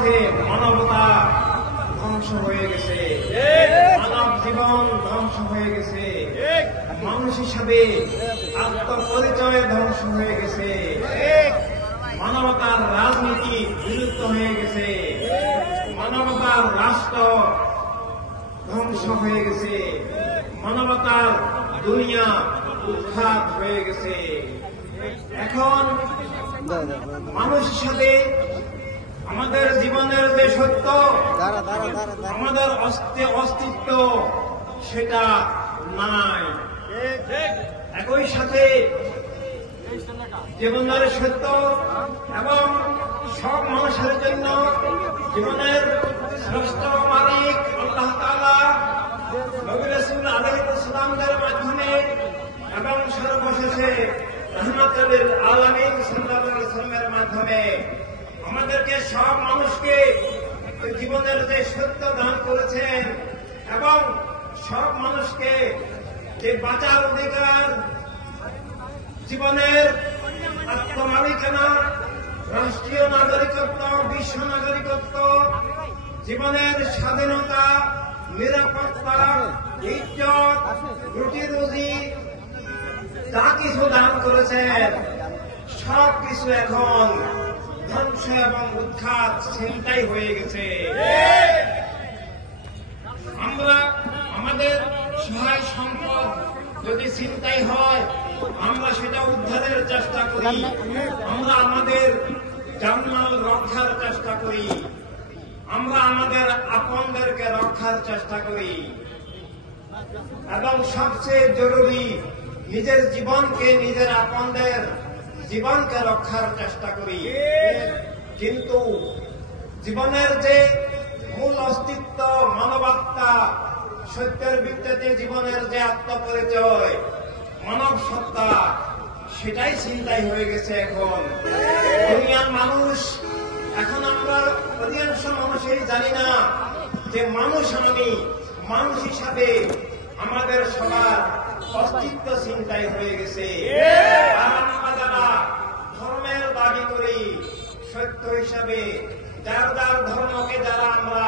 অর্থে মানবতা ধ্বংস হয়ে গেছে, মানব জীবন ধ্বংস হয়ে গেছে, মানুষ হিসাবে আত্মপরিচয় ধ্বংস হয়ে গেছে, মানবতার রাজনীতি বিলুপ্ত হয়ে গেছে, মানবতার রাষ্ট্র ধ্বংস হয়ে গেছে, মানবতার দুনিয়া উৎখাত হয়ে গেছে। এখন মানুষ হিসাবে আমাদের জীবনের যে সত্য, আমাদের অস্তিত্ব সেটা নাই। একই সাথে জীবনের সত্য এবং সব মানুষের জন্য জীবনের শ্রেষ্ঠ মালিক আল্লাহ তাআলা নবী রাসূল আলাইহিস সালামদের মাধ্যমে এবং সর্বশেষে রাহমাতুল আলামিন সাল্লাল্লাহু আলাইহি ওয়াসাল্লামের মাধ্যমে আমাদেরকে সব মানুষকে জীবনের যে সত্য দান করেছেন এবং সব মানুষকে যে বাঁচার অধিকার, জীবনের আত্মমালিকানা, রাষ্ট্রীয় নাগরিকত্ব, বিশ্ব নাগরিকত্ব, জীবনের স্বাধীনতা, নিরাপত্তা, ইজ্জত, রুটি রুজি যা কিছু দান করেছেন সব কিছু এখন ধ্বংস এবং উৎখাত ছিনতাই হয়ে গেছে। আমরা আমাদের সহায় সম্পদ যদি ছিনতাই হয় আমরা সেটা উদ্ধারের চেষ্টা করি, আমরা আমাদের জানমাল রক্ষার চেষ্টা করি, আমরা আমাদের আপনদেরকে রক্ষার চেষ্টা করি এবং সবচেয়ে জরুরি নিজের জীবনকে, নিজের আপনদের জীবনকে রক্ষার চেষ্টা করি। কিন্তু জীবনের যে মূল অস্তিত্ব, মানবাত্মা, সত্যের ভিত্তিতে জীবনের যে আত্মপরিচয়, মানব সত্তা, সেটাই চিন্তাই হয়ে গেছে এখন দুনিয়ার মানুষ। এখন আমরা অধিকাংশ মানুষই জানি না যে মানুষ আমি, মানুষ হিসাবে আমাদের সবার অস্তিত্ব চিন্তাই হয়ে গেছে। আর আমরা যারা ধর্মের দাবি করি সত্য হিসাবে, যার যার ধর্মকে যারা আমরা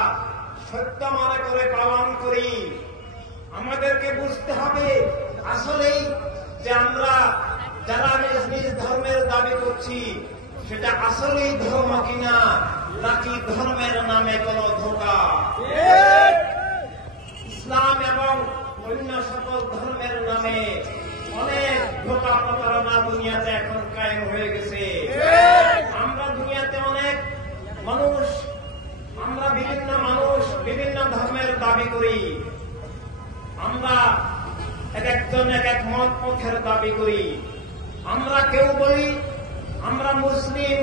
সত্য মনে করে পালন করি, আমাদেরকে বুঝতে হবে আসলেই যে আমরা যারা নিজ নিজ ধর্মের দাবি করছি সেটা আসলেই ধর্ম কিনা নাকি ধর্মের নামে কোন ধোঁকা। ইসলাম এবং অন্য সকল ধর্মের নামে অনেক ধোঁকা প্রতারণা দুনিয়াতে এখন কায়েম হয়ে গেছে। আমরা দুনিয়াতে অনেক মানুষ, আমরা বিভিন্ন মানুষ বিভিন্ন ধর্মের দাবি করি, আমরা এক একজন এক এক মত পক্ষের দাবি করি। আমরা কেউ বলি আমরা মুসলিম,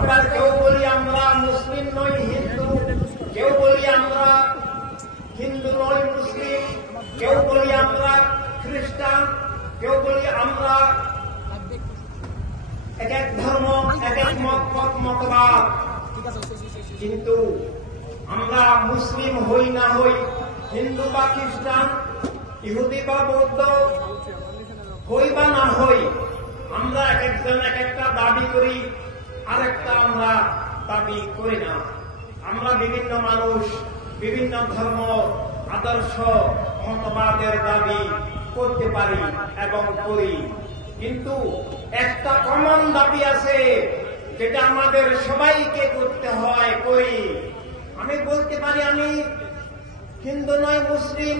আবার কেউ বলি আমরা মুসলিম নই হিন্দু, কেউ বলি আমরা হিন্দু নই মুসলিম, কেউ বলি আমরা খ্রিস্টান, কেউ বলি আমরা এক এক ধর্ম, এক এক মতবাদ। কিন্তু আমরা মুসলিম হই না হই, হিন্দু বা খ্রিস্টান, ইহুদি বা বৌদ্ধ হই বা না হই, আমরা এক একজন এক একটা দাবি করি, আরেকটা আমরা দাবি করি না। আমরা বিভিন্ন মানুষ বিভিন্ন ধর্ম, আদর্শ, মতবাদের দাবি করতে পারি এবং করি, কিন্তু একটা কমন দাবি আছে যেটা আমাদের সবাইকে করতে হয়, করি। আমি বলতে পারি আমি হিন্দু নয় মুসলিম,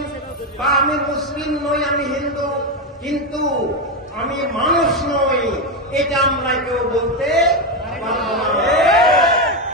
বা আমি মুসলিম নই আমি হিন্দু, কিন্তু আমি মানুষ নই, এটা আমরা কেউ বলতে পারবো